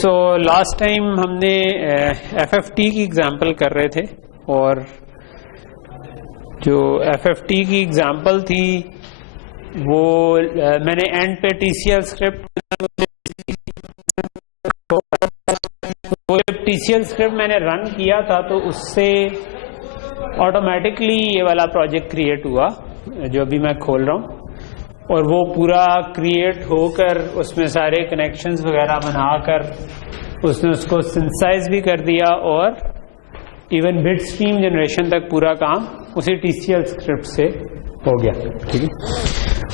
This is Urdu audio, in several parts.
سو لاسٹ ٹائم ہم نے ایف ایف ٹی کی ایگزامپل کر رہے تھے، اور جو ایف ایف ٹی کی ایگزامپل تھی وہ میں نے اینڈ پہ ٹی سی ایل اسکرپٹ میں نے رن کیا تھا، تو اس سے آٹومیٹکلی یہ والا پروجیکٹ کریٹ ہوا جو ابھی میں کھول رہا ہوں، اور وہ پورا کریٹ ہو کر اس میں سارے کنیکشنز وغیرہ بنا کر اس نے اس کو سنسائز بھی کر دیا، اور ایون بٹ اسٹریم جنریشن تک پورا کام اسی ٹی سی ایل اسکرپٹ سے ہو گیا. ٹھیک ہے،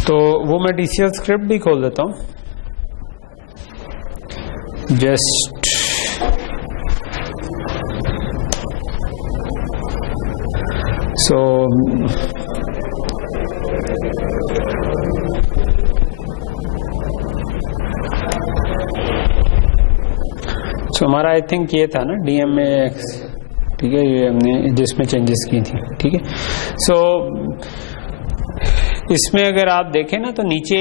تو وہ میں ٹی سی ایل اسکرپٹ بھی کھول دیتا ہوں. جسٹ سو ہمارا آئی تھنک یہ تھا نا ڈی ایم اے ایکس. ٹھیک ہے، یہ ہم نے جس میں چینجز کی تھی. ٹھیک ہے، سو اس میں اگر آپ دیکھیں نا تو نیچے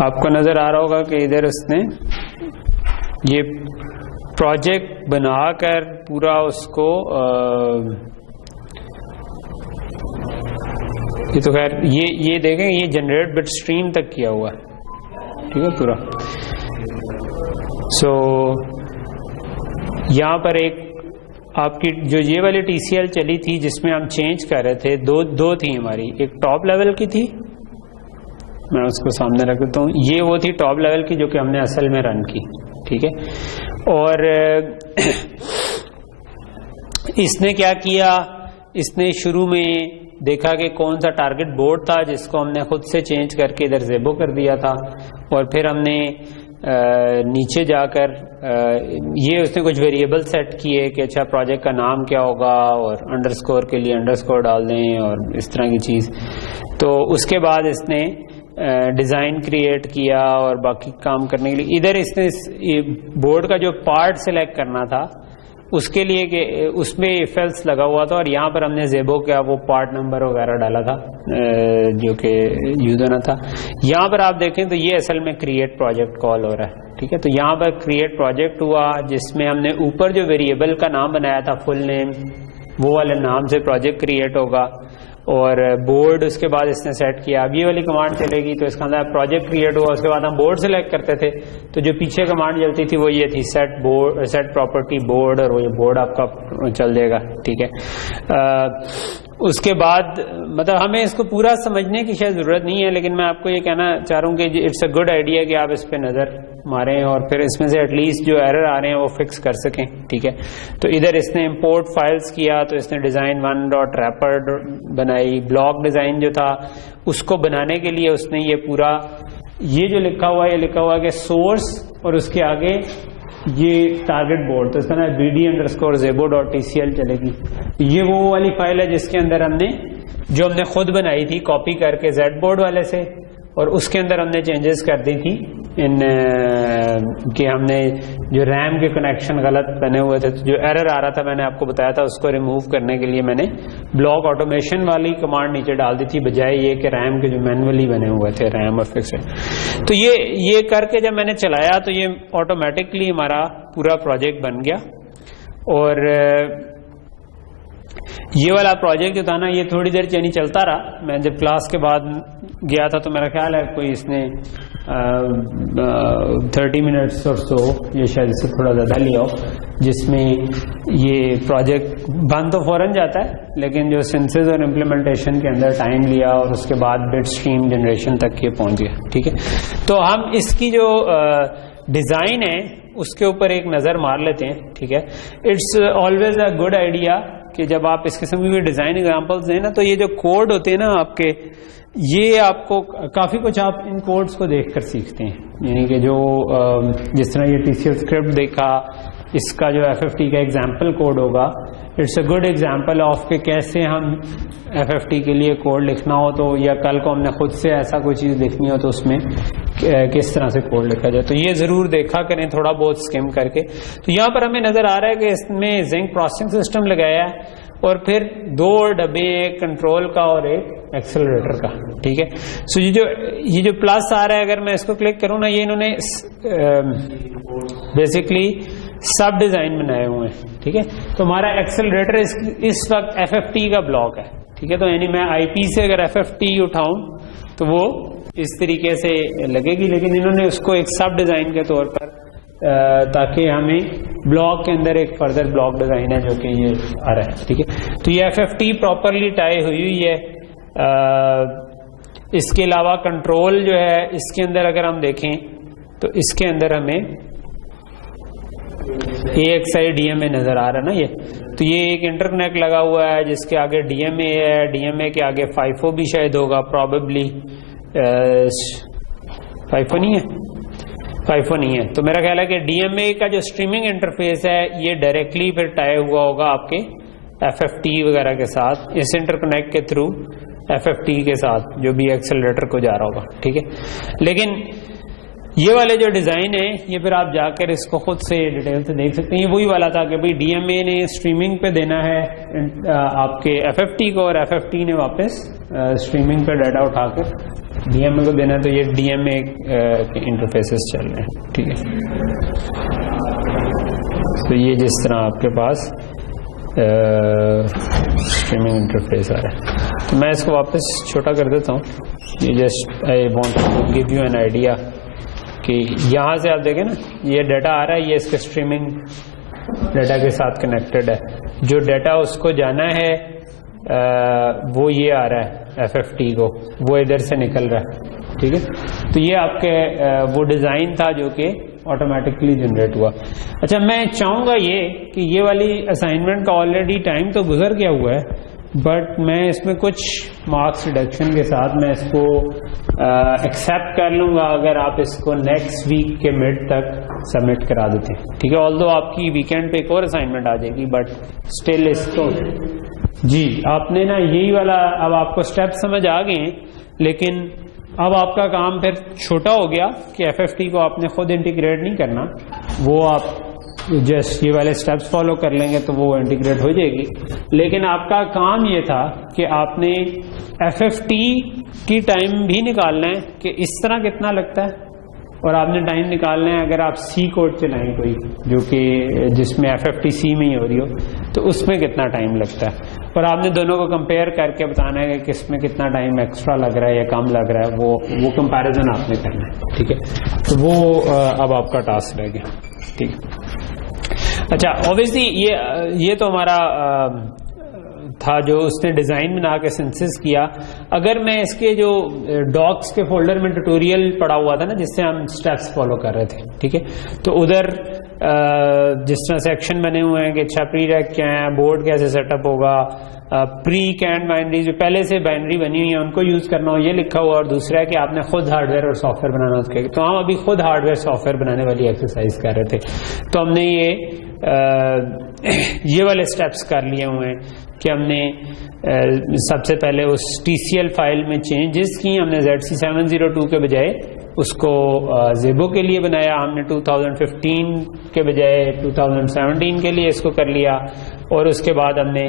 آپ کو نظر آ رہا ہوگا کہ ادھر اس نے یہ پروجیکٹ بنا کر پورا اس کو یہ تو خیر یہ دیکھیں یہ جنریٹ بٹ اسٹریم تک کیا ہوا ہے. ٹھیک ہے پورا. سو یہاں پر ایک آپ کی جو یہ والی ٹی سی ایل چلی تھی جس میں ہم چینج کر رہے تھے، دو تھی ہماری. ایک ٹاپ لیول کی تھی، میں اس کو سامنے رکھ دیتا ہوں. یہ وہ تھی ٹاپ لیول کی جو کہ ہم نے اصل میں رن کی. ٹھیک ہے، اور اس نے کیا کیا، اس نے شروع میں دیکھا کہ کون سا ٹارگٹ بورڈ تھا جس کو ہم نے خود سے چینج کر کے ادھر زیبو کر دیا تھا، اور پھر ہم نے نیچے جا کر یہ اس نے کچھ ویریبل سیٹ کیے کہ اچھا پروجیکٹ کا نام کیا ہوگا، اور انڈرسکور کے لیے انڈرسکور ڈال دیں اور اس طرح کی چیز. تو اس کے بعد اس نے ڈیزائن کریٹ کیا اور باقی کام کرنے کے لیے ادھر اس نے بورڈ کا جو پارٹ سلیکٹ کرنا تھا اس کے لیے کہ اس میں ایف ایلس لگا ہوا تھا، اور یہاں پر ہم نے زیبو کیا وہ پارٹ نمبر وغیرہ ڈالا تھا جو کہ یوز ہونا تھا. یہاں پر آپ دیکھیں تو یہ اصل میں کریٹ پروجیکٹ کال ہو رہا ہے. ٹھیک ہے، تو یہاں پر کریٹ پروجیکٹ ہوا جس میں ہم نے اوپر جو ویریبل کا نام بنایا تھا فل نیم، وہ والے نام سے پروجیکٹ کریٹ ہوگا، اور بورڈ اس کے بعد اس نے سیٹ کیا. اب یہ والی کمانڈ چلے گی تو اس کا اندر پروجیکٹ کریٹ ہوا، اس کے بعد ہم بورڈ سلیکٹ کرتے تھے تو جو پیچھے کمانڈ چلتی تھی وہ یہ تھی سیٹ پراپرٹی بورڈ، اور وہ یہ بورڈ آپ کا چل جائے گا. ٹھیک ہے، اس کے بعد مطلب ہمیں اس کو پورا سمجھنے کی شاید ضرورت نہیں ہے، لیکن میں آپ کو یہ کہنا چاہ رہا ہوں کہ اٹس اے گڈ آئیڈیا کہ آپ اس پہ نظر ماریں اور پھر اس میں سے ایٹ لیسٹ جو ایرر آ رہے ہیں وہ فکس کر سکیں. ٹھیک ہے، تو ادھر اس نے امپورٹ فائلز کیا، تو اس نے ڈیزائن 1.wrapper بنائی. بلاک ڈیزائن جو تھا اس کو بنانے کے لیے اس نے یہ پورا یہ جو لکھا ہوا کہ سورس اور اس کے آگے یہ ٹارگٹ بورڈ، تو اس کا نام bd_zebo.tcl چلے گی. یہ وہ والی فائل ہے جس کے اندر ہم نے جو ہم نے خود بنائی تھی کاپی کر کے زیڈ بورڈ والے سے، اور اس کے اندر ہم نے چینجز کر دی تھی کہ ہم نے جو ریم کے کنیکشن غلط بنے ہوئے تھے، جو ایرر آ رہا تھا میں نے آپ کو بتایا تھا، اس کو ریموو کرنے کے لیے میں نے بلاک آٹومیشن والی کمانڈ نیچے ڈال دی تھی بجائے یہ کہ ریم کے جو مینولی بنے ہوئے تھے ریم اور فکس. تو یہ کر کے جب میں نے چلایا تو یہ آٹومیٹکلی ہمارا پورا پروجیکٹ بن گیا. اور یہ والا پروجیکٹ جو تھا نا یہ تھوڑی دیر یعنی چلتا رہا. میں جب کلاس کے بعد گیا تھا تو میرا خیال ہے کوئی اس نے 30 منٹس اور سو، یہ شاید اس سے تھوڑا زیادہ لیا ہو، جس میں یہ پروجیکٹ بند تو فوراً جاتا ہے لیکن جو سینسز اور امپلیمنٹیشن کے اندر ٹائم لیا اور اس کے بعد بٹ اسٹریم جنریشن تک یہ پہنچ گیا. ٹھیک ہے، تو ہم اس کی جو ڈیزائن ہے اس کے اوپر ایک نظر مار لیتے ہیں. ٹھیک ہے، it's always a good idea کہ جب آپ اس قسم کی ڈیزائن ایگزامپلس دیں نا تو یہ جو کوڈ ہوتے ہیں نا آپ کے، یہ آپ کو کافی کچھ آپ ان کوڈز کو دیکھ کر سیکھتے ہیں. یعنی کہ جو جس طرح یہ ٹی سی ایل اسکرپٹ دیکھا، اس کا جو ایف ایف ٹی کا ایگزامپل کوڈ ہوگا، it's a good example of کہ کیسے ہم ایف ایف ٹی کے لیے کوڈ لکھنا ہو تو، یا کل کو ہم نے خود سے ایسا کوئی چیز لکھنی ہو تو اس میں کس طرح سے کوڈ لکھا جائے. تو یہ ضرور دیکھا کریں تھوڑا بہت اسکیم کر کے. تو یہاں پر ہمیں نظر آ رہا ہے کہ اس میں زنک پروسیسنگ سسٹم لگایا ہے، اور پھر 2 ڈبے ایک کنٹرول کا اور ایک ایکسلریٹر کا. ٹھیک ہے. سو یہ جو پلس آ رہا ہے اگر میں اس کو کلک کروں نا, یہ انہوں نے بیسکلی سب ڈیزائن بنائے ہوئے ہیں. ٹھیک ہے. تو ہمارا ایکسلریٹر اس وقت FFT کا بلاک ہے. ٹھیک ہے. تو یعنی میں IP سے اگر FFT اٹھاؤں تو وہ اس طریقے سے لگے گی, لیکن انہوں نے اس کو ایک سب ڈیزائن کے طور پر تاکہ ہمیں بلاک کے اندر ایک فردر بلاک ڈیزائن ہے جو کہ یہ آ رہا ہے. ٹھیک ہے. تو یہ FFT پراپرلی ٹائی ہوئی ہے. اس کے علاوہ کنٹرول جو ہے اس کے اندر اگر ہم دیکھیں تو اس کے اندر ہمیں AXI DMA نظر آ رہا ہے نا یہ. تو یہ ایک انٹرکنیکٹ لگا ہوا ہے جس کے آگے DMA ہے, DMA کے آگے FIFO بھی شاید ہوگا, پرابیبلی FIFO نہیں ہے, FIFO نہیں ہے. تو میرا خیال ہے کہ DMA کا جو اسٹریمنگ انٹرفیس ہے یہ ڈائریکٹلی پھر ٹائی ہوا ہوگا آپ کے FFT وغیرہ کے ساتھ, اس انٹرکنیکٹ کے تھرو FFT کے ساتھ جو بھی ایکسلریٹر کو جا رہا ہوگا. ٹھیک ہے. لیکن یہ والے جو ڈیزائن ہیں یہ پھر آپ جا کر اس کو خود سے ڈیٹیل سے دیکھ سکتے ہیں. یہ وہی والا تھا کہ بھائی DMA نے اسٹریمنگ پہ دینا ہے آپ کے FFT کو, اور FFT نے واپس اسٹریمنگ پہ ڈیٹا اٹھا کر DMA کو دینا ہے. تو یہ DMA کے انٹرفیسز چل رہے ہیں. ٹھیک ہے. تو یہ جس طرح آپ کے پاس اسٹریمنگ انٹرفیس آ رہا ہے. تو میں اس کو واپس چھوٹا کر دیتا ہوں. یہ just I want to give you an idea کہ یہاں سے آپ دیکھیں نا یہ ڈیٹا آ رہا ہے, یہ اس کے اسٹریمنگ ڈیٹا کے ساتھ کنیکٹڈ ہے. جو ڈیٹا اس کو جانا ہے وہ یہ آ رہا ہے FFT کو, وہ ادھر سے نکل رہا ہے. ٹھیک ہے. تو یہ آپ کے وہ ڈیزائن تھا جو کہ آٹومیٹکلی جنریٹ ہوا. اچھا, میں چاہوں گا یہ کہ یہ والی اسائنمنٹ کا آلریڈی ٹائم تو گزر گیا ہوا ہے, بٹ میں اس میں کچھ مارکس ریڈکشن کے ساتھ میں اس کو ایکسیپٹ کر لوں گا اگر آپ اس کو نیکسٹ ویک کے مڈ تک سبمٹ کرا دیتے ہیں. ٹھیک ہے. آلدو آپ کی ویکینڈ پہ ایک اور اسائنمنٹ آ جائے گی, بٹ اسٹل اس کو جی آپ نے نا یہی والا اب آپ کو اسٹیپ سمجھ آ گئے ہیں, لیکن اب آپ کا کام پھر چھوٹا ہو گیا کہ FFT کو آپ نے خود انٹیگریٹ نہیں کرنا, وہ آپ جسٹ یہ والے سٹیپس فالو کر لیں گے تو وہ انٹیگریٹ ہو جائے گی. لیکن آپ کا کام یہ تھا کہ آپ نے FFT کی ٹائم بھی نکالنا ہے کہ اس طرح کتنا لگتا ہے, اور آپ نے ٹائم نکالنا ہے اگر آپ C کوڈ چلائیں کوئی جو کہ جس میں FFT C میں ہی ہو رہی ہو تو اس میں کتنا ٹائم لگتا ہے, اور آپ نے دونوں کو کمپیئر کر کے بتانا ہے کہ کس میں کتنا ٹائم ایکسٹرا لگ رہا ہے یا کم لگ رہا ہے, وہ کمپیریزن آپ نے کرنا ہے. ٹھیک ہے. تو وہ اب آپ کا ٹاسک رہ گیا. ٹھیک ہے. اچھا, اوبیسلی یہ تو ہمارا تھا جو اس نے ڈیزائن بنا کے سینسس کیا. اگر میں اس کے جو ڈاکس کے فولڈر میں ٹیوٹوریل پڑا ہوا تھا نا جس سے ہم سٹیپس فالو کر رہے تھے, ٹھیک ہے, تو ادھر جس طرح سیکشن بنے ہوئے ہیں کہ اچھا پری ریک کیا ہے, بورڈ کیسے سیٹ اپ ہوگا, پری کینڈ بائنڈری جو پہلے سے بائنڈری بنی ہوئی ہیں ان کو یوز کرنا ہو یہ لکھا ہوا, اور دوسرا ہے کہ آپ نے خود ہارڈ ویئر اور سافٹ ویئر بنانا ہوتا ہے. تو ہم ابھی خود ہارڈ ویئر سافٹ ویئر بنانے والی ایکسرسائز کر رہے تھے, تو ہم نے یہ والے سٹیپس کر لیے ہوئے ہیں کہ ہم نے سب سے پہلے اس TCL فائل میں چینجز کی, ہم نے ZC702 کے بجائے اس کو زیبو کے لیے بنایا, ہم نے 2015 کے بجائے 2017 کے لیے اس کو کر لیا, اور اس کے بعد ہم نے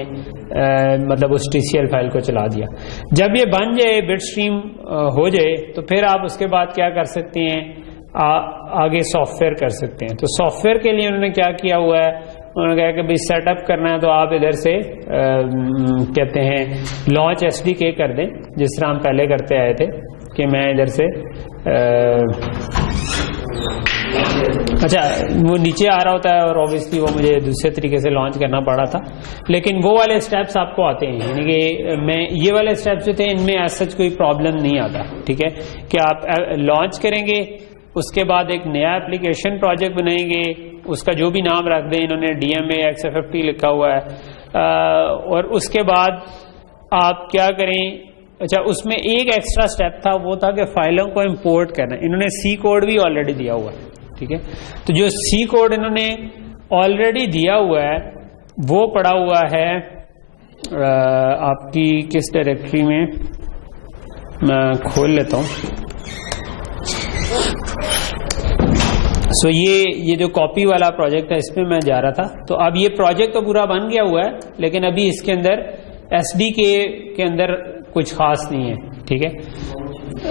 مطلب اس TCL فائل کو چلا دیا. جب یہ بن جائے بٹ اسٹریم ہو جائے تو پھر آپ اس کے بعد کیا کر سکتے ہیں, آگے سافٹ ویئر کر سکتے ہیں. تو سافٹ ویئر کے لیے انہوں نے کیا کیا ہوا ہے, انہوں نے کہا کہ بھائی سیٹ اپ کرنا ہے تو آپ ادھر سے کہتے ہیں لانچ SDK کر دیں, جس طرح ہم پہلے کرتے آئے تھے کہ میں ادھر سے اچھا وہ نیچے آ رہا ہوتا ہے اور اوبیسلی وہ مجھے دوسرے طریقے سے لانچ کرنا پڑا تھا, لیکن وہ والے سٹیپس آپ کو آتے ہیں. یعنی کہ میں یہ والے سٹیپس جو تھے ان میں ایز سچ کوئی پرابلم نہیں آتا. ٹھیک ہے, کہ آپ لانچ کریں گے, اس کے بعد ایک نیا اپلیکیشن پروجیکٹ بنائیں گے, اس کا جو بھی نام رکھ دیں, انہوں نے DMA XFFT لکھا ہوا ہے, اور اس کے بعد آپ کیا کریں. اچھا اس میں ایک ایکسٹرا سٹیپ تھا, وہ تھا کہ فائلوں کو امپورٹ کرنا. انہوں نے C کوڈ بھی آلریڈی دیا ہوا ہے. ٹھیک ہے, تو جو C کوڈ انہوں نے آلریڈی دیا ہوا ہے وہ پڑا ہوا ہے آپ کی کس ڈائریکٹری میں, میں کھول لیتا ہوں. سو یہ جو کاپی والا پروجیکٹ ہے اس پہ میں جا رہا تھا. تو اب یہ پروجیکٹ تو پورا بن گیا ہوا ہے, لیکن ابھی اس کے اندر ایس ڈی کے اندر کچھ خاص نہیں ہے, ٹھیک ہے.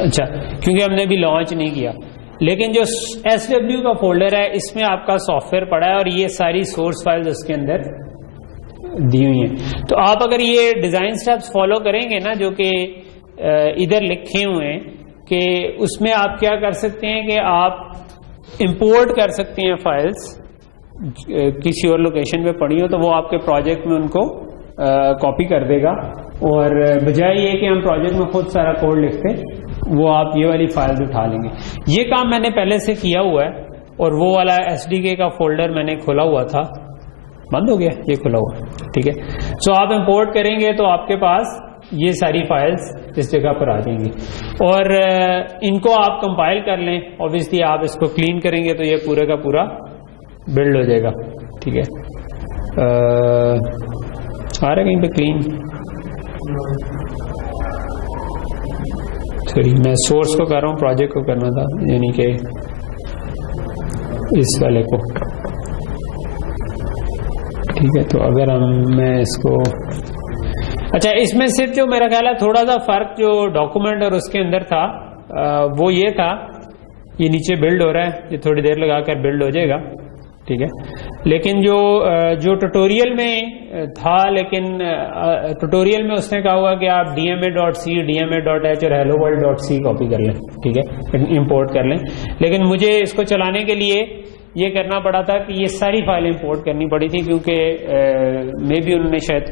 اچھا, کیونکہ ہم نے ابھی لانچ نہیں کیا. لیکن جو ایس ڈبلیو کا فولڈر ہے اس میں آپ کا سافٹ ویئر پڑا ہے اور یہ ساری سورس فائلز اس کے اندر دی ہوئی ہیں. تو آپ اگر یہ ڈیزائن سٹیپس فالو کریں گے نا جو کہ ادھر لکھے ہوئے ہیں, کہ اس میں آپ کیا کر سکتے ہیں کہ آپ امپورٹ کر سکتے ہیں فائلز کسی اور لوکیشن پہ پڑی ہو تو وہ آپ کے پروجیکٹ میں ان کو کاپی کر دے گا, اور بجائے یہ کہ ہم پروجیکٹ میں خود سارا کوڈ لکھتے وہ آپ یہ والی فائلز اٹھا لیں گے. یہ کام میں نے پہلے سے کیا ہوا ہے, اور وہ والا ایس ڈی کے کا فولڈر میں نے کھولا ہوا تھا, بند ہو گیا, یہ کھلا ہوا, ٹھیک ہے. سو آپ امپورٹ کریں گے تو آپ کے پاس یہ ساری فائلز اس جگہ پر آ جائیں گی, اور ان کو آپ کمپائل کر لیں. اوبیسلی آپ اس کو کلین کریں گے تو یہ پورے کا پورا بلڈ ہو جائے گا, ٹھیک ہے. آ رہا ہے کہیں پہ کلین؟ سوری, میں سورس کو کر رہا ہوں, پروجیکٹ کو کرنا تھا, یعنی کہ اس والے کو, ٹھیک ہے. تو اگر میں اس کو, اچھا, اس میں صرف جو میرا خیال ہے تھوڑا سا فرق جو ڈاکومنٹ اور اس کے اندر تھا وہ یہ تھا, یہ نیچے بلڈ ہو رہا ہے, یہ تھوڑی دیر لگا کر بلڈ ہو جائے گا, ٹھیک ہے. لیکن جو ٹوٹوریل میں تھا, لیکن ٹوٹوریل میں اس نے کہا ہوا کہ آپ DMA.C, DMA.H اور helloworld.c کاپی کر لیں, ٹھیک ہے, امپورٹ کر لیں. لیکن مجھے اس کو چلانے کے لیے یہ کرنا پڑا تھا کہ یہ ساری فائلیں امپورٹ کرنی پڑی تھی, کیونکہ میں بھی انہوں نے شاید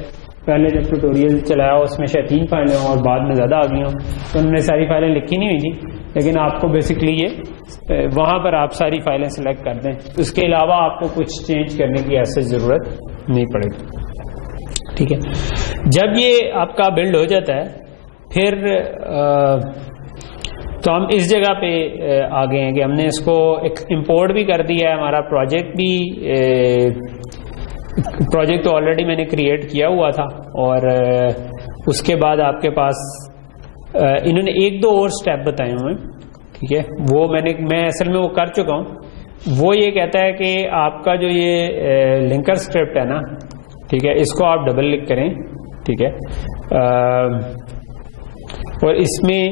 پہلے جب ٹوٹوریل چلایا اس میں شاید 3 فائلیں ہوں اور بعد میں زیادہ آ گئی ہوں, تو انہوں نے ساری فائلیں لکھی نہیں ہوئی تھی. لیکن آپ کو بیسکلی یہ وہاں پر آپ ساری فائلیں سلیکٹ کر دیں, اس کے علاوہ آپ کو کچھ چینج کرنے کی ایسی ضرورت نہیں پڑے گی, ٹھیک ہے. جب یہ آپ کا بلڈ ہو جاتا ہے پھر تو ہم اس جگہ پہ آ گئے ہیں کہ ہم نے اس کو امپورٹ بھی کر دیا ہے. ہمارا پروجیکٹ تو آلریڈی میں نے کریٹ کیا ہوا تھا, اور اس کے بعد آپ کے پاس انہوں نے 1-2 اور سٹیپ بتائے ہوئے ہیں, ٹھیک ہے. وہ میں اصل میں وہ کر چکا ہوں. وہ یہ کہتا ہے کہ آپ کا جو یہ لنکر اسکرپٹ ہے نا, ٹھیک ہے, اس کو آپ ڈبل کلک کریں, ٹھیک ہے, اور اس میں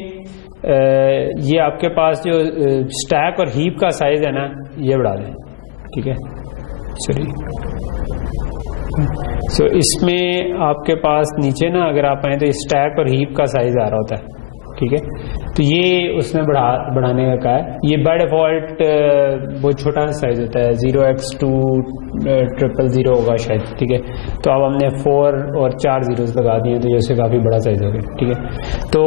یہ آپ کے پاس جو اسٹیک اور ہیپ کا سائز ہے نا یہ بڑھا دیں, ٹھیک ہے. سو اس میں آپ کے پاس نیچے نا اگر آپ آئیں تو اسٹیک اور ہیپ کا سائز آ رہا ہوتا ہے, ٹھیک ہے. تو یہ اس نے بڑھانے کا کہا ہے. یہ بائی ڈیفالٹ بہت چھوٹا سائز ہوتا ہے, 0x200 ہوگا شاید, ٹھیک ہے. تو اب ہم نے 4 اور 4 زیروز لگا دیے تو یہ اسے کافی بڑا سائز ہو گیا, ٹھیک ہے. تو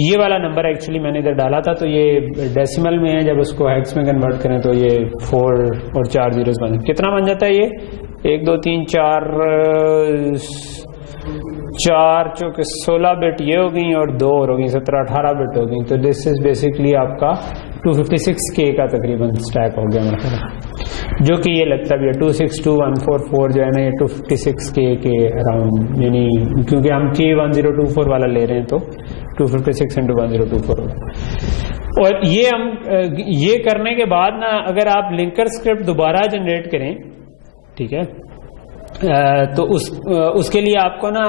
یہ والا نمبر ایکچولی میں نے ادھر ڈالا تھا, تو یہ ڈیسیمل میں ہے. جب اس کو ہیکس میں کنورٹ کریں تو یہ 4 اور 4 زیروز بن کتنا بن جاتا ہے, یہ 1 2 3 4 چونکہ 16 بٹ یہ ہو گئی اور 2 اور ہو گئی 17 18 بٹ ہو گئی. تو دس از بیسکلی آپ کا 256K کا تقریباً اسٹیک ہو گیا میرا خیال, جو کہ یہ لگتا بھی ہے 262144 جو ہے نا یہ 256K کے اراؤنڈ, یعنی کیونکہ ہم K1024 والا لے رہے ہیں تو 256 into 1024 ہوگا. اور یہ کرنے کے بعد نا اگر آپ لنکر اسکرپٹ دوبارہ جنریٹ کریں, ٹھیک ہے, تو اس کے لیے آپ کو نا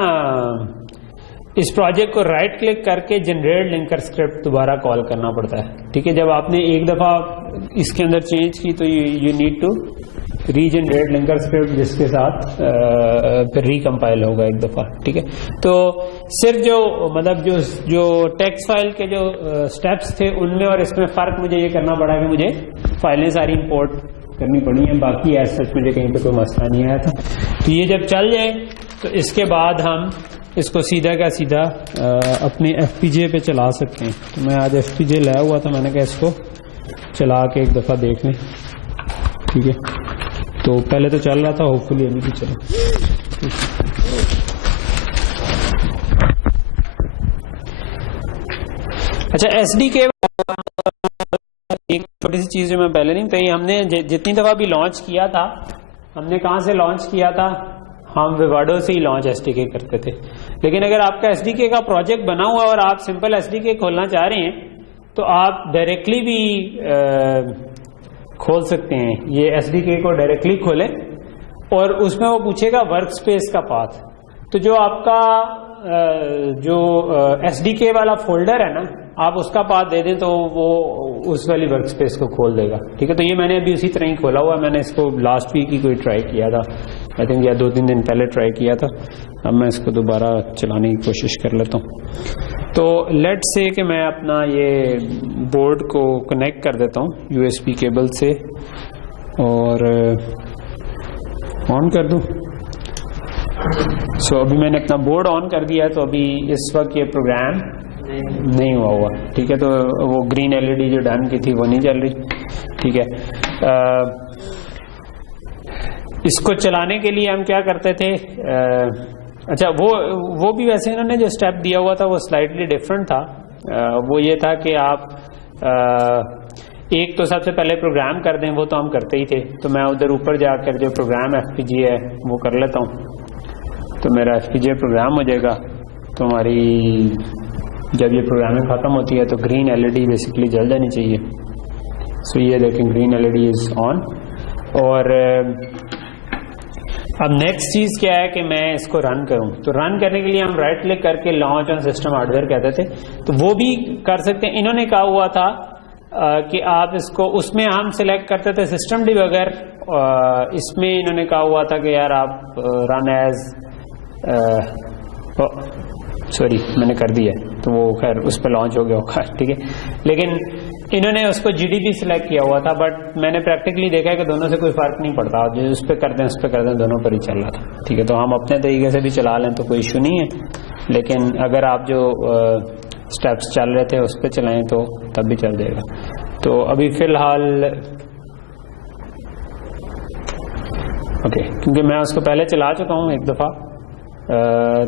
اس پروجیکٹ کو رائٹ کلک کر کے جنریٹ لنکر اسکرپٹ دوبارہ کال کرنا پڑتا ہے, ٹھیک ہے. جب آپ نے ایک دفعہ اس کے اندر چینج کی تو you need to regenerate linker script, جس کے ساتھ پھر ریکمپائل ہوگا ایک دفعہ, ٹھیک ہے. تو صرف جو مطلب جو ٹیکسٹ فائل کے جو اسٹیپس تھے ان میں اور اس میں فرق مجھے یہ کرنا پڑا کہ مجھے فائلیں ساری امپورٹ کرنی پڑی ہیں, باقی ایز سچ مجھے کہیں پہ کوئی مسئلہ نہیں آیا تھا. تو یہ جب چل جائے تو اس کے بعد ہم اس کو سیدھا کا سیدھا اپنے FPGA پہ چلا سکتے ہیں. تو میں آج FPGA لایا ہوا تھا, میں نے کہا اس کو چلا کے ایک دفعہ دیکھ لیں, ٹھیک ہے. تو پہلے تو چل رہا تھا, ہوپ فلی ابھی بھی چلے. اچھا, SD کے ایک چھوٹی سی چیز جو میں پہلے نہیں کہی, ہم نے جتنی دفعہ بھی لانچ کیا تھا ہم نے کہاں سے لانچ کیا تھا, ہم ویواڈو سے ہی لانچ SDK کرتے تھے. لیکن اگر آپ کا SDK کا پروجیکٹ بنا ہوا اور آپ سمپل SDK کھولنا چاہ رہے ہیں تو آپ ڈائریکٹلی بھی کھول سکتے ہیں. یہ ایس ڈی کے کو ڈائریکٹلی کھولیں اور اس میں وہ پوچھے گا ورک اسپیس کا پاتھ. تو جو آپ کا جو ایس ڈی کے والا فولڈر ہے نا, آپ اس کا پاتھ دے دیں تو وہ اس والی ورک اسپیس کو کھول دے گا. ٹھیک ہے, تو یہ میں نے ابھی اسی طرح ہی کھولا ہوا ہے. میں نے اس کو لاسٹ ویک ہی کوئی ٹرائی کیا تھا, آئی تھنک یا 2-3 دن پہلے ٹرائی کیا تھا. اب میں اس کو دوبارہ چلانے کی کوشش کر لیتا ہوں. تو لیٹ سے کہ میں اپنا یہ بورڈ کو کنیکٹ کر دیتا ہوں یو ایس بی کیبل سے اور آن کر دوں. سو ابھی میں نے اپنا بورڈ آن کر دیا, تو ابھی اس وقت یہ پروگرام نہیں ہوا. ٹھیک ہے, تو وہ گرین ایل ای ڈی جو ڈن کی تھی وہ نہیں چل رہی. ٹھیک ہے, اس کو چلانے کے لیے ہم کیا کرتے تھے, اچھا وہ بھی ویسے انہوں نے جو اسٹیپ دیا ہوا تھا وہ سلائٹلی ڈفرینٹ تھا. وہ یہ تھا کہ آپ ایک تو سب سے پہلے پروگرام کر دیں, وہ تو ہم کرتے ہی تھے. تو میں ادھر اوپر جا کر جو پروگرام ایف پی جی ہے وہ کر لیتا ہوں. تو میرا ایف پی جی پروگرام ہو جائے گا. تو ہماری جب یہ پروگرامنگ ختم ہوتی ہے تو گرین ایل ای ڈی بیسکلی جل جانی چاہیے. سو یہ دیکھیں گرین ایل ای ڈی از آن. اور اب نیکسٹ چیز کیا ہے کہ میں اس کو رن کروں. تو رن کرنے کے لیے ہم رائٹ کلک کر کے launch on system hard where کہتے تھے, تو وہ بھی کر سکتے ہیں. انہوں نے کہا ہوا تھا کہ آپ اس کو, اس میں ہم سلیکٹ کرتے تھے سسٹم ڈیبگر. اس میں انہوں نے کہا ہوا تھا کہ یار آپ رن ایز, سوری میں نے کر دیا, تو وہ خیر اس پہ لانچ ہو گیا ہوگا. ٹھیک ہے, لیکن انہوں نے اس کو جی ڈی پی سلیکٹ کیا ہوا تھا. بٹ میں نے پریکٹیکلی دیکھا ہے کہ دونوں سے کوئی فرق نہیں پڑتا, آپ جو اس پہ کر دیں اس پہ کر دیں دونوں پر ہی چل رہا تھا. ٹھیک ہے, تو ہم اپنے طریقے سے بھی چلا لیں تو کوئی ایشو نہیں ہے, لیکن اگر آپ جو اسٹیپس چل رہے تھے اس پہ چلائیں تو تب بھی چل جائے گا. تو ابھی فی الحال اوکے, کیونکہ میں اس کو پہلے چلا چکا ہوں ایک دفعہ,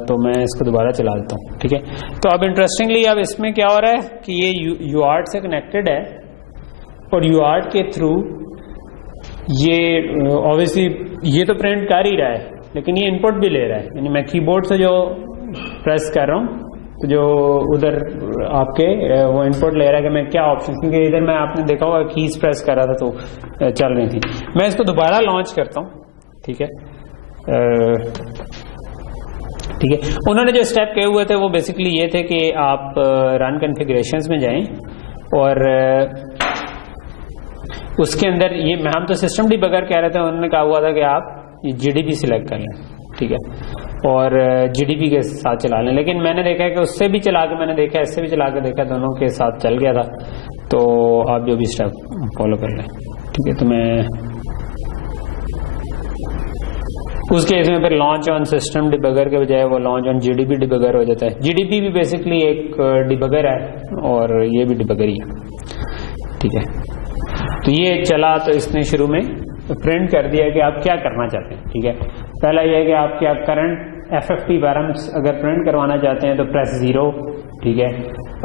تو میں اس کو دوبارہ چلا دیتا ہوں. ٹھیک ہے, تو اب انٹرسٹنگلی اب اس میں کیا ہو رہا ہے کہ یہ یو آرٹ سے کنیکٹڈ ہے, اور یو آرٹ کے تھرو یہ obviously یہ تو پرنٹ کر ہی رہا ہے, لیکن یہ انپٹ بھی لے رہا ہے. یعنی میں کی بورڈ سے جو پریس کر رہا ہوں تو جو ادھر آپ کے وہ انپٹ لے رہا ہے کہ میں کیا آپشن, کیونکہ ادھر میں آپ نے دیکھا ہوگا کیز پریس کر رہا تھا تو چل رہی تھی. میں اس کو دوبارہ لانچ کرتا ہوں. ٹھیک ہے, ٹھیک ہے, انہوں نے جو اسٹیپ کہے ہوئے تھے وہ بیسکلی یہ تھے کہ آپ رن کنفیگریشنز میں جائیں اور اس کے اندر یہ ہم تو سسٹم ڈیبگر کہہ رہے تھے, انہوں نے کہا ہوا تھا کہ آپ جی ڈی پی سلیکٹ کر لیں. ٹھیک ہے, اور جی ڈی پی کے ساتھ چلا لیں. لیکن میں نے دیکھا کہ اس سے بھی چلا کے میں نے دیکھا, اس سے بھی چلا کے دیکھا, دونوں کے ساتھ چل گیا تھا. تو آپ جو بھی اسٹیپ فالو کر لیں. ٹھیک ہے, تو میں اس کیس میں پھر لانچ آن سسٹم ڈیبگر کے بجائے وہ لانچ آن جی ڈی پی ڈیبگر ہو جاتا ہے. جی ڈی پی بھی بیسکلی ایک ڈیبگر ہے اور یہ بھی ڈیبگر ہی ہے. ٹھیک ہے, تو یہ چلا تو اس نے شروع میں پرنٹ کر دیا کہ آپ کیا کرنا چاہتے ہیں. ٹھیک ہے, پہلا یہ ہے کہ آپ کیا کرنٹ ایف ایف ٹی پیرمز اگر پرنٹ کروانا چاہتے ہیں تو پریس 0. ٹھیک ہے,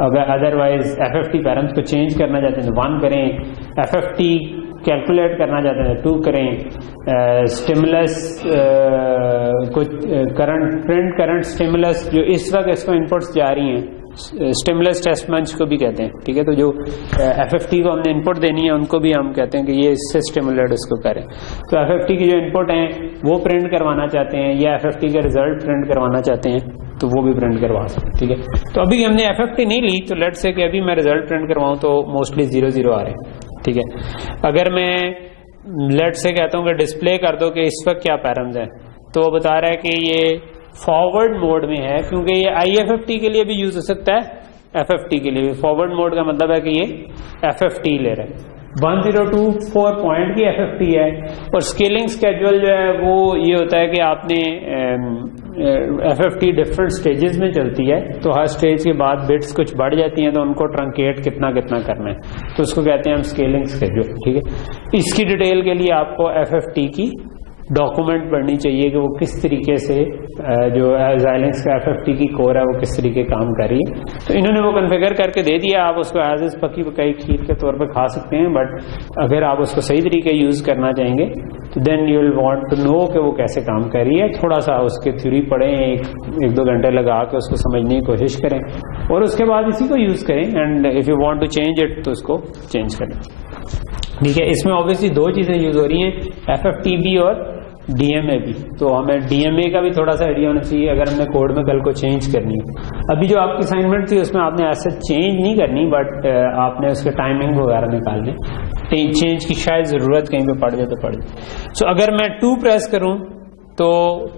اگر ادروائز ایف ایف ٹی پیرمز کو چینج کرنا چاہتے ہیں تو 1 کریں, ایف ایف ٹی کیلکولیٹ کرنا چاہتے ہیں 2 کریں, اسٹیمولس کچھ کرنٹ پرنٹ کرنٹ اسٹیمولس جو اس وقت اس کو انپٹس جا رہی ہیں, اسٹیمولس ٹیسٹ بنچ کو بھی کہتے ہیں. ٹھیک ہے, تو جو ایف ایف ٹی کو ہم نے انپٹ دینی ہے ان کو بھی ہم کہتے ہیں کہ یہ اس سے اسٹیمولیٹ اس کو کریں. تو ایف ایف ٹی کی جو انپٹ ہیں وہ پرنٹ کروانا چاہتے ہیں یا ایف ایف ٹی کا ریزلٹ پرنٹ کروانا چاہتے ہیں تو وہ بھی پرنٹ کروا سکتے ہیں. ٹھیک ہے, تو ابھی ہم نے ایف ایف ٹی نہیں لی, تو لیٹ سے کہ ابھی میں ریزلٹ پرنٹ کرواؤں تو موسٹلی 0 0 آ رہے ہیں. ٹھیک ہے, اگر میں لیٹ سے کہتا ہوں کہ ڈسپلے کر دو کہ اس وقت کیا پیرمز ہیں, تو وہ بتا رہا ہے کہ یہ فارورڈ موڈ میں ہے, کیونکہ یہ آئی ایف ایف ٹی کے لیے بھی یوز ہو سکتا ہے, ایف ایف ٹی کے لیے بھی. فارورڈ موڈ کا مطلب ہے کہ یہ ایف ایف ٹی لے رہے ہیں. 1024 پوائنٹ کی ایف ایف ٹی ہے, اور اسکیلنگ اسکیجول جو ہے وہ یہ ہوتا ہے کہ آپ نے F F T different stages میں چلتی ہے, تو ہر اسٹیج کے بعد بٹس کچھ بڑھ جاتی ہیں تو ان کو ٹرنکیٹ کتنا کرنا ہے, تو اس کو کہتے ہیں ہم اسکیلنگ اسکیجول. ٹھیک ہے, اس کی ڈیٹیل کے لیے آپ کو ایف ایف ٹی کی ڈاکومنٹ پڑھنی چاہیے کہ وہ کس طریقے سے جو Xilinx کا ایف ایف ٹی کی کور ہے وہ کس طریقے کام کر رہی ہے. تو انہوں نے وہ کنفیگر کر کے دے دیا, آپ اس کو ایز از پکی پکائی کھیر کے طور پہ کھا سکتے ہیں, بٹ اگر آپ اس کو صحیح طریقے یوز کرنا چاہیں گے تو then you will want to know کہ وہ کیسے کام کر رہی ہے. تھوڑا سا اس کے تھیوری پڑھیں, 1-2 گھنٹے لگا کے اس کو سمجھنے کی کوشش کریں, اور اس کے بعد اسی کو یوز کریں, and if you want to change it تو اس کو چینج کریں. ٹھیک ہے. اس میں obviously دو چیزیں یوز ہو رہی ہیں, FFT بھی اور DMA بھی. تو ہمیں DMA کا بھی تھوڑا سا آئیڈیا ہونا چاہیے اگر ہم نے کوڈ میں کل کو چینج کرنی ہے. ابھی جو آپ کی اسائنمنٹ تھی اس میں آپ نے ایسا چینج نہیں کرنی, بٹ آپ نے اس کے ٹائمنگ وغیرہ نکالنے, چینج کی شاید ضرورت کہیں پہ پڑ جائے تو پڑ جائے. سو اگر میں 2 پریس کروں تو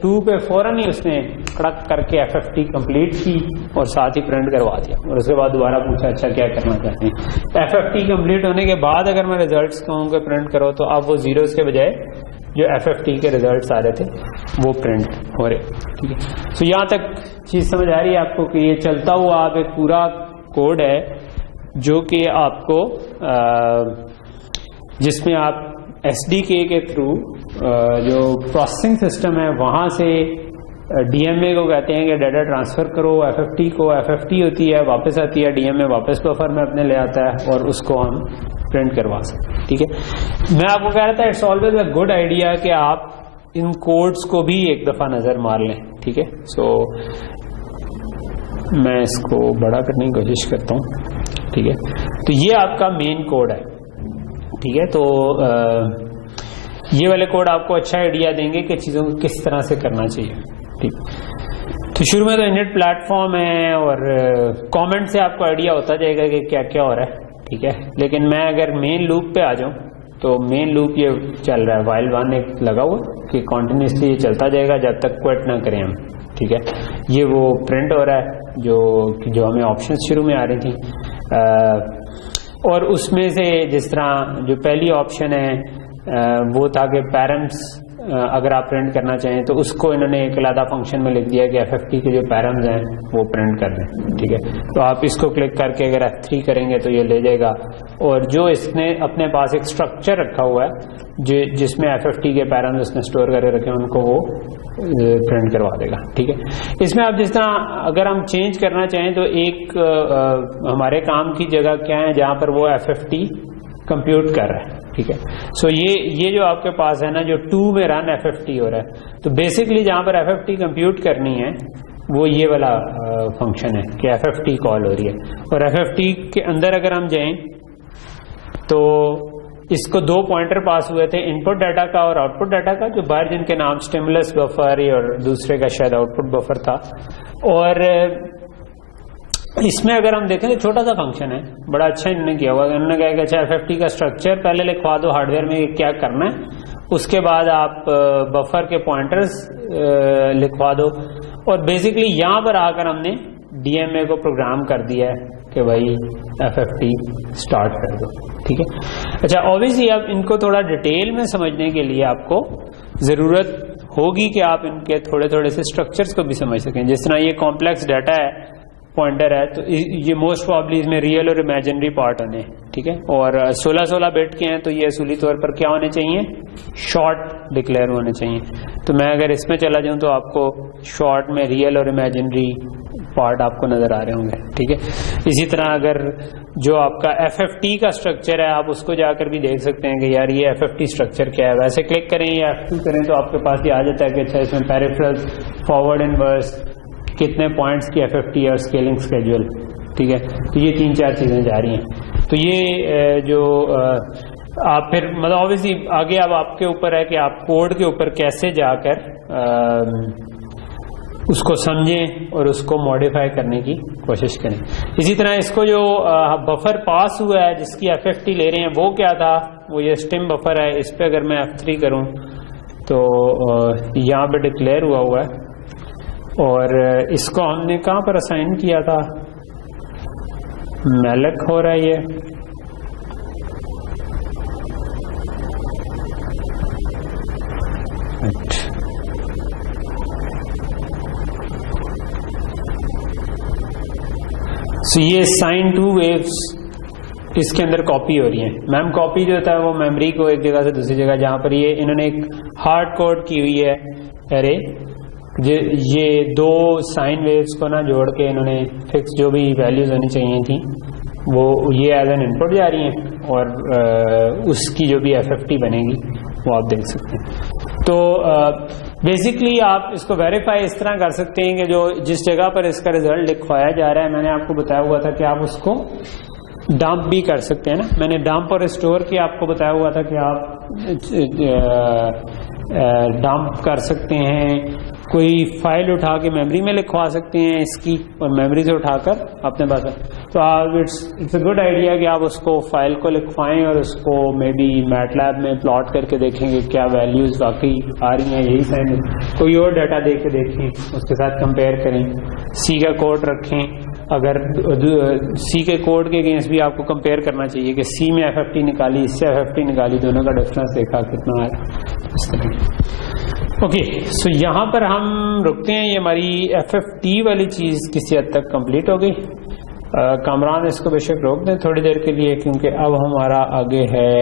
2 پہ فوراً ہی اس نے کڑک کر کے FFT کمپلیٹ کی اور ساتھ ہی پرنٹ کروا دیا, اور اس کے بعد دوبارہ پوچھا اچھا کیا کرنا چاہتے ہیں. FFT کمپلیٹ ہونے کے بعد اگر میں ریزلٹس کہوں کہ پرنٹ کرو تو اب وہ زیروز کے بجائے جو FFT کے ریزلٹس آ رہے تھے وہ پرنٹ ہو رہے. ٹھیک ہے. سو یہاں تک چیز سمجھ آ رہی ہے آپ کو کہ یہ چلتا ہوا آپ ایک پورا کوڈ ہے جو کہ آپ کو جس میں آپ SDK کے تھرو جو پروسیسنگ سسٹم ہے وہاں سے DMA کو کہتے ہیں کہ ڈیٹا ٹرانسفر کرو, FFT کو FFT ہوتی ہے واپس آتی ہے, DMA واپس بفر میں اپنے لے آتا ہے اور اس کو ہم پرنٹ کروا سکتے ہیں. ٹھیک ہے. میں آپ کو کہہ رہا تھا it's always a good idea کہ آپ ان کوڈز کو بھی ایک دفعہ نظر مار لیں. ٹھیک ہے. سو میں اس کو بڑا کرنے کی کوشش کرتا ہوں. ٹھیک ہے. تو یہ آپ کا مین کوڈ ہے. ٹھیک ہے. تو یہ والے کوڈ آپ کو اچھا آئیڈیا دیں گے کہ چیزوں کو کس طرح سے کرنا چاہیے. ٹھیک. تو شروع میں تو انٹ پلیٹ فارم ہے اور کامنٹ سے آپ کو آئیڈیا ہوتا جائے گا کہ کیا کیا ہو رہا ہے. ٹھیک ہے. لیکن میں اگر مین لوپ پہ آ جاؤں تو مین لوپ یہ چل رہا ہے, وائل 1 ایک لگا ہوا کہ کنٹینیوسلی یہ چلتا جائے گا جب تک کوئٹ نہ کریں ہم. ٹھیک ہے. یہ وہ پرنٹ ہو رہا ہے جو ہمیں آپشنز شروع میں آ رہی تھیں, اور اس میں سے جس طرح جو پہلی آپشن ہے وہ تھا کہ پیرمز اگر آپ پرنٹ کرنا چاہیں تو اس کو انہوں نے ایک علیحدہ فنکشن میں لکھ دیا کہ FFT کے جو پیرمز ہیں وہ پرنٹ کر دیں. ٹھیک ہے. تو آپ اس کو کلک کر کے اگر F3 کریں گے تو یہ لے جائے گا, اور جو اس نے اپنے پاس ایک اسٹرکچر رکھا ہوا ہے جس میں FFT کے پیرمز اس نے اسٹور کر کے رکھے ہیں ان کو وہ پرنٹ کروا دے گا. ٹھیک ہے. اس میں آپ جس طرح اگر ہم چینج کرنا چاہیں تو ایک ہمارے کام کی جگہ کیا ہے جہاں پر وہ FFT کمپیوٹ کر رہا ہے. ٹھیک ہے. سو یہ جو آپ کے پاس ہے نا جو 2 میں رن FFT ہو رہا ہے, تو بیسکلی جہاں پر FFT کمپیوٹ کرنی ہے وہ یہ والا فنکشن ہے کہ FFT کال ہو رہی ہے. اور FFT کے اندر اگر ہم جائیں تو اس کو 2 پوائنٹر پاس ہوئے تھے, ان پٹ ڈیٹا کا اور آؤٹ پٹ ڈیٹا کا, جو باہر جن کے نام اسٹیمولس بفر اور دوسرے کا شاید آؤٹ پٹ بفر تھا. اور اس میں اگر ہم دیکھیں تو چھوٹا سا فنکشن ہے, بڑا اچھا انہوں نے کیا ہوا. انہوں نے کہا کہ اچھا FFT کا اسٹرکچر پہلے لکھوا دو ہارڈ ویئر میں کیا کرنا ہے, اس کے بعد آپ بفر کے پوائنٹرز لکھوا دو, اور بیسکلی یہاں پر آ کر ہم نے DMA کو پروگرام کر دیا ہے کہ بھائی FFT اسٹارٹ کر دو. ٹھیک ہے. اچھا اوبیسلی اب ان کو تھوڑا ڈیٹیل میں سمجھنے کے لیے آپ کو ضرورت ہوگی کہ آپ ان کے تھوڑے تھوڑے سے اسٹرکچرز کو بھی سمجھ سکیں. جس طرح یہ کمپلیکس ڈیٹا ہے, پوائنٹر ہے, تو یہ موسٹ پرابلی اس میں ریئل اور امیجنری پارٹ ہونے. ٹھیک ہے. اور 16 بٹ کے ہیں تو یہ اصولی طور پر کیا ہونے چاہیے, شارٹ ڈکلیئر ہونے چاہیے. تو میں اگر اس میں چلا جاؤں تو آپ کو شارٹ میں ریئل اور امیجنری پارٹ آپ کو نظر آ رہے ہوں گے. ٹھیک ہے. اسی طرح اگر جو آپ کا FFT کا اسٹرکچر ہے آپ اس کو جا کر بھی دیکھ سکتے ہیں کہ یار یہ FFT اسٹرکچر کیا ہے. ویسے کلک کریں یا F2 کریں تو آپ کے پاس یہ آ جاتا ہے کہ اچھا اس میں پیریفرلز, فارورڈ انورس, کتنے پوائنٹس کی FFT اور اسکیلنگ اسکیجول. ٹھیک ہے. تو یہ 3-4 چیزیں جا رہی ہیں. تو یہ جو آپ پھر مطلب اوبیسلی آگے اب آپ کے اوپر ہے کہ آپ کوڈ کے اوپر کیسے جا کر اس کو سمجھیں اور اس کو ماڈیفائی کرنے کی کوشش کریں. اسی طرح اس کو جو بفر پاس ہوا ہے جس کی FFT لے رہے ہیں وہ کیا تھا, وہ یہ اسٹیم بفر ہے. اس پہ اگر میں F3 کروں تو یہاں پہ ڈکلیئر ہوا ہے, اور اس کو ہم نے کہاں پر اسائن کیا تھا, میلک ہو رہا ہے یہ. سو یہ سائن 2 ویوز اس کے اندر کاپی ہو رہی ہیں. میم کاپی جو ہوتا ہے وہ میموری کو ایک جگہ سے دوسری جگہ, جہاں پر یہ انہوں نے ایک ہارڈ کوڈ کی ہوئی ہے ارے, یہ 2 سائن ویوز کو نا جوڑ کے انہوں نے فکس جو بھی ویلیوز ہونی چاہیے تھیں وہ یہ ایز این انپٹ جا رہی ہیں, اور اس کی جو بھی FFT بنے گی وہ آپ دیکھ سکتے ہیں. تو بیسکلی آپ اس کو ویریفائی اس طرح کر سکتے ہیں کہ جو جس جگہ پر اس کا ریزلٹ لکھوایا جا رہا ہے, میں نے آپ کو بتایا ہوا تھا کہ آپ اس کو ڈمپ بھی کر سکتے ہیں نا. میں نے ڈمپ اور اسٹور کی آپ کو بتایا ہوا تھا کہ آپ ڈمپ کر سکتے ہیں, کوئی فائل اٹھا کے میموری میں لکھوا سکتے ہیں اس کی, اور میموری سے اٹھا کر اپنے پاس. تو اٹس اے گڈ آئیڈیا کہ آپ اس کو فائل کو لکھوائیں اور اس کو مے بی میٹ لیب میں پلاٹ کر کے دیکھیں کہ کیا ویلیوز واقعی آ رہی ہیں, یہی سائن ہے. کوئی اور ڈیٹا دے کے دیکھیں, اس کے ساتھ کمپیئر کریں. سی کا کوڈ رکھیں, اگر سی کے کوڈ کے اگینسٹ بھی آپ کو کمپیئر کرنا چاہیے کہ سی میں ایف ایف ٹی نکالی, اس سے ایف ایف ٹی نکالی, دونوں کا ڈفرنس دیکھا کتنا ہے. اوکے, سو یہاں پر ہم رکتے ہیں. یہ ہماری ایف ایف ٹی والی چیز کسی حد تک کمپلیٹ ہو گئی. کامران اس کو بے شک روک دیں تھوڑی دیر کے لیے, کیونکہ اب ہمارا آگے ہے